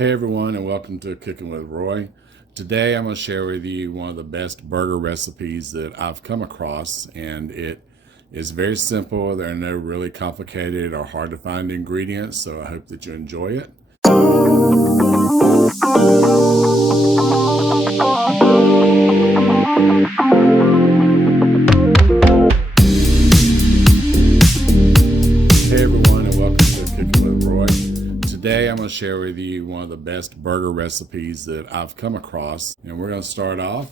Hey everyone, and welcome to Cooking with Roy. Today I'm going to share with you one of the best burger recipes that I've come across, and it is very simple. There are no really complicated or hard to find ingredients, so I hope that you enjoy it. Hey everyone, and welcome to Cooking with Roy. Today I'm going to share with you one of the best burger recipes that I've come across, and we're going to start off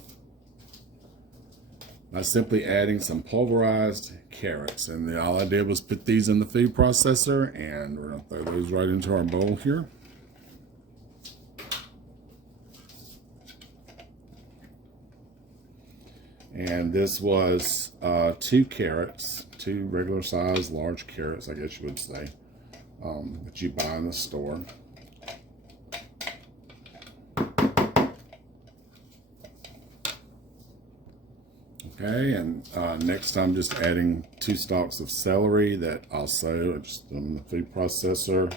by simply adding some pulverized carrots. And all I did was put these in the food processor, and we're going to throw those right into our bowl here. And this was 2 carrots, 2 regular size large carrots, I guess you would say, that you buy in the store. Okay, and next I'm just adding 2 stalks of celery that also I just put them in the food processor,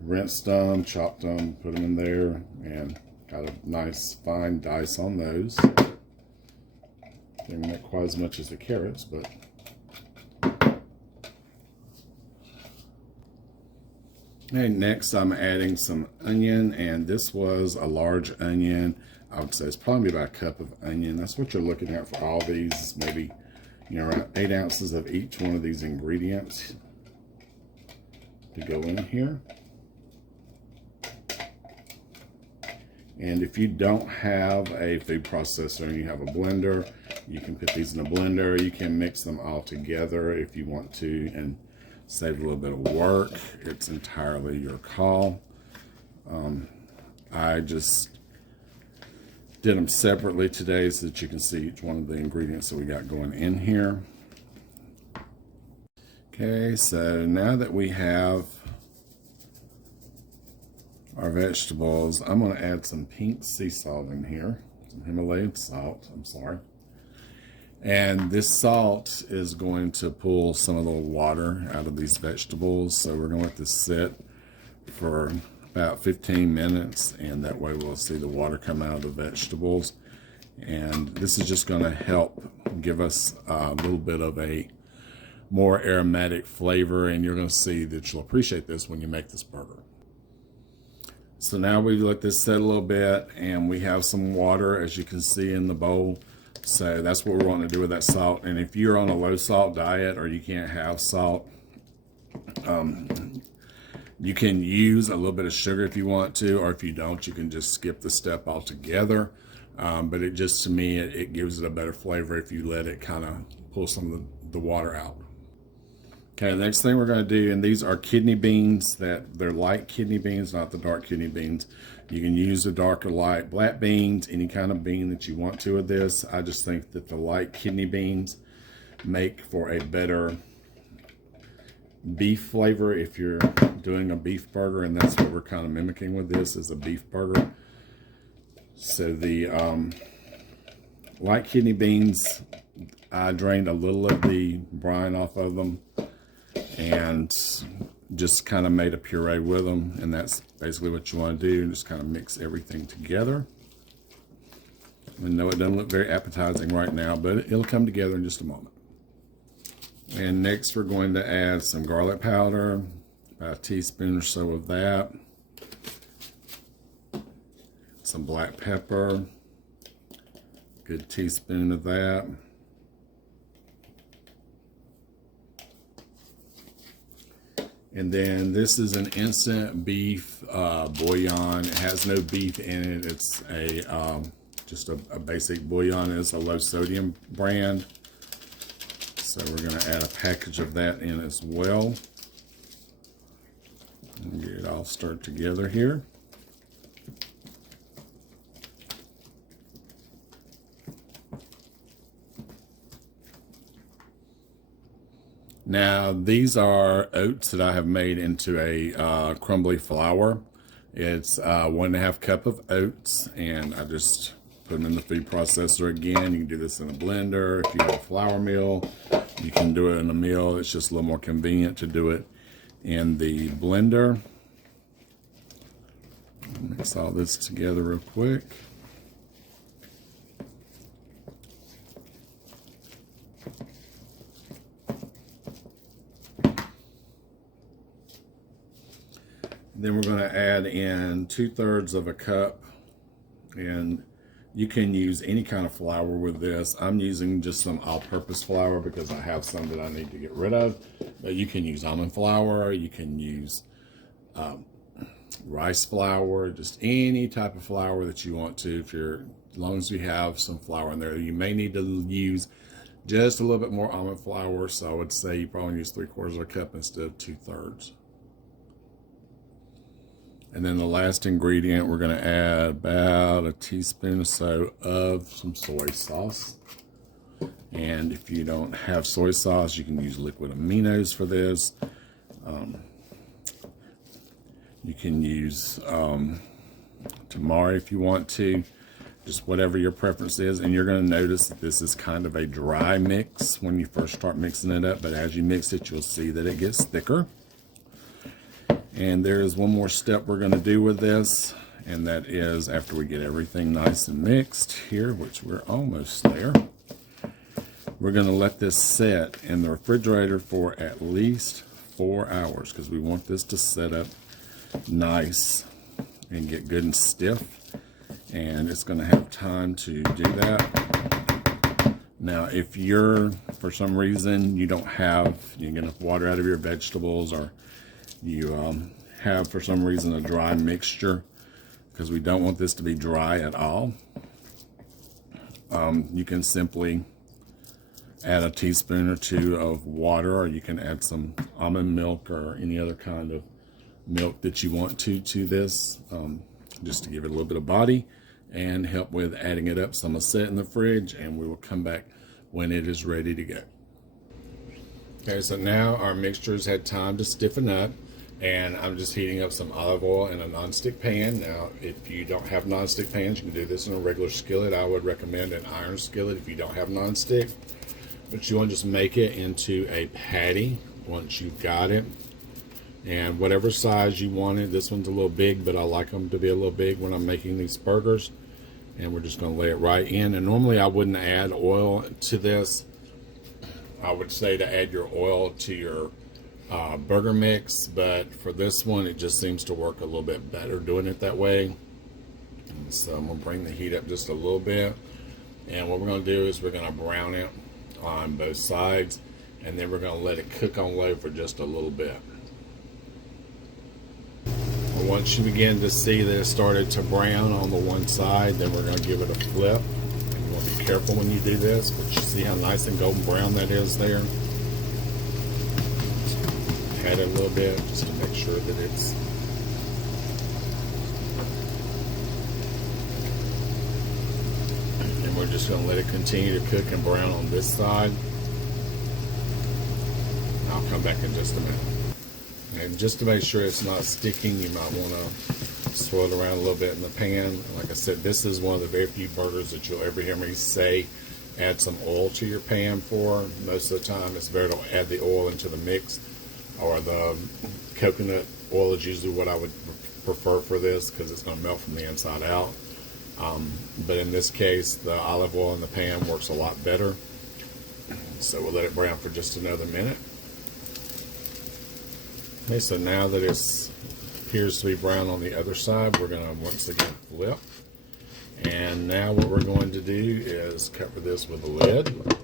rinsed them, chopped them, put them in there, and got a nice fine dice on those. They're not quite as much as the carrots, but and next I'm adding some onion, and this was a large onion. I would say it's probably about a cup of onion. That's what you're looking at for all these, maybe, you know, around 8 ounces of each one of these ingredients to go in here. And if you don't have a food processor and you have a blender, you can put these in a blender. You can mix them all together if you want to and save a little bit of work. It's entirely your call. I just did them separately today so that you can see each one of the ingredients that we got going in here. Okay, so now that we have our vegetables, I'm going to add some pink sea salt in here, some Himalayan salt, I'm sorry. And this salt is going to pull some of the water out of these vegetables, so we're going to let this sit for about 15 minutes, and that way we'll see the water come out of the vegetables. And this is just going to help give us a little bit of a more aromatic flavor, and you're going to see that you'll appreciate this when you make this burger. So now we've let this set a little bit, and we have some water, as you can see in the bowl. So that's what we're wanting to do with that salt. And if you're on a low salt diet or you can't have salt, you can use a little bit of sugar if you want to, or if you don't, you can just skip the step altogether. But it just, to me, it gives it a better flavor if you let it kind of pull some of the water out. Okay, the next thing we're going to do, and these are kidney beans, that they're light kidney beans, not the dark kidney beans. You can use the dark or light black beans, any kind of bean that you want to with this. I just think that the light kidney beans make for a better beef flavor if you're doing a beef burger, and that's what we're kind of mimicking with this, is a beef burger. So the light kidney beans, I drained a little of the brine off of them and just kind of made a puree with them, and that's basically what you want to do. Just kind of mix everything together. I know it doesn't look very appetizing right now, but it'll come together in just a moment. And next we're going to add some garlic powder, about a teaspoon or so of that, some black pepper, a good teaspoon of that, and then this is an instant beef bouillon. It has no beef in it. It's a just a basic bouillon. It's a low sodium brand. So we're going to add a package of that in as well. And get it all stirred together here. Now, these are oats that I have made into a crumbly flour. It's 1.5 cup of oats, and I just put them in the food processor again. You can do this in a blender. If you have a flour mill, you can do it in a mill. It's just a little more convenient to do it in the blender. Mix all this together real quick. Then we're going to add in 2/3 of a cup, and you can use any kind of flour with this. I'm using just some all-purpose flour because I have some that I need to get rid of. But you can use almond flour, you can use rice flour, just any type of flour that you want to. As long as you have some flour in there, you may need to use just a little bit more almond flour. So I would say you probably use 3/4 of a cup instead of 2/3. And then the last ingredient, we're going to add about a teaspoon or so of some soy sauce. And if you don't have soy sauce, you can use liquid aminos for this. You can use tamari if you want to, just whatever your preference is. And you're going to notice that this is kind of a dry mix when you first start mixing it up, but as you mix it, you'll see that it gets thicker. And there is one more step we're going to do with this, and that is after we get everything nice and mixed here, which we're almost there, we're going to let this set in the refrigerator for at least 4 hours because we want this to set up nice and get good and stiff, and it's going to have time to do that. Now, if you're, for some reason, you don't have, you get enough water out of your vegetables, or you have for some reason a dry mixture, because we don't want this to be dry at all, you can simply add a teaspoon or 2 of water, or you can add some almond milk or any other kind of milk that you want to this, just to give it a little bit of body and help with adding it up. So I'm going to set it in the fridge, and we will come back when it is ready to go. Okay, so now our mixture has had time to stiffen up, and I'm just heating up some olive oil in a nonstick pan. Now, if you don't have nonstick pans, you can do this in a regular skillet. I would recommend an iron skillet if you don't have nonstick. But you want to just make it into a patty once you've got it. And whatever size you want it. This one's a little big, but I like them to be a little big when I'm making these burgers. And we're just going to lay it right in. And normally I wouldn't add oil to this. I would say to add your oil to your burger mix, but for this one it just seems to work a little bit better doing it that way. And so I'm going to bring the heat up just a little bit, and what we're going to do is we're going to brown it on both sides, and then we're going to let it cook on low for just a little bit. And once you begin to see that it started to brown on the one side, then we're going to give it a flip. You want to be careful when you do this, but you see how nice and golden brown that is there. Add it a little bit just to make sure that it's and we're just going to let it continue to cook and brown on this side. I'll come back in just a minute. And just to make sure it's not sticking, you might want to swirl it around a little bit in the pan. Like I said, this is one of the very few burgers that you'll ever hear me say add some oil to your pan for. Most of the time it's better to add the oil into the mix, or the coconut oil is usually what I would prefer for this because it's going to melt from the inside out. But in this case, the olive oil in the pan works a lot better. So we'll let it brown for just another minute. Okay, so now that it appears to be brown on the other side, we're going to once again flip. And now what we're going to do is cover this with a lid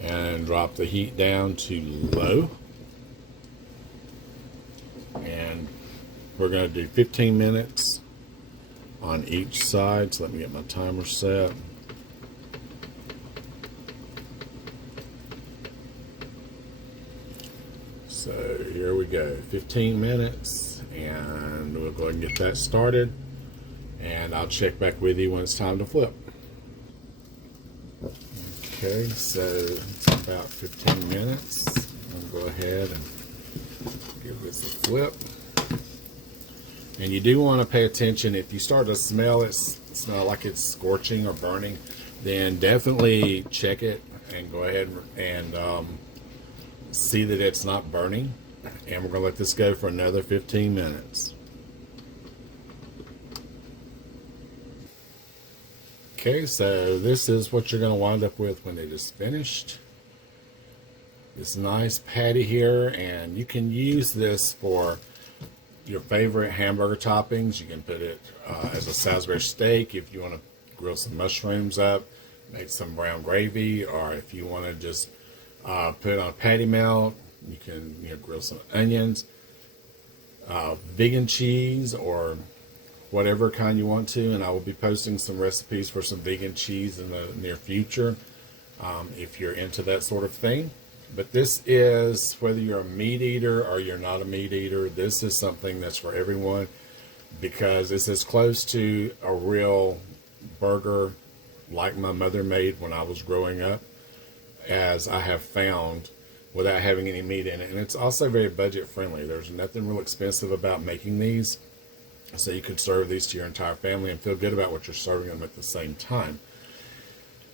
and drop the heat down to low. And we're going to do 15 minutes on each side. So let me get my timer set. So here we go, 15 minutes, and we'll go ahead and get that started, and I'll check back with you when it's time to flip. Okay, so it's about 15 minutes. I'll go ahead and give this a flip. And you do want to pay attention. If you start to smell it's not like it's scorching or burning, then definitely check it and go ahead and see that it's not burning. And we're going to let this go for another 15 minutes. Okay, so this is what you're going to wind up with when it is finished. This nice patty here, and you can use this for your favorite hamburger toppings. You can put it as a Salisbury steak if you want to grill some mushrooms up, make some brown gravy, or if you want to just put it on a patty melt, you can grill some onions, vegan cheese, or whatever kind you want to. And I will be posting some recipes for some vegan cheese in the near future if you're into that sort of thing. But this is, whether you're a meat eater or you're not a meat eater, this is something that's for everyone, because it's as close to a real burger like my mother made when I was growing up as I have found without having any meat in it. And it's also very budget friendly. There's nothing real expensive about making these, so you could serve these to your entire family and feel good about what you're serving them at the same time.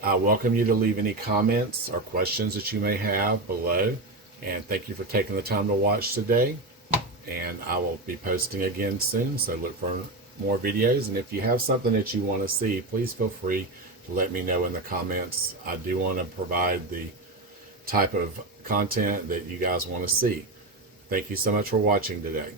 I welcome you to leave any comments or questions that you may have below. And thank you for taking the time to watch today. And I will be posting again soon, so look for more videos. And if you have something that you want to see, please feel free to let me know in the comments. I do want to provide the type of content that you guys want to see. Thank you so much for watching today.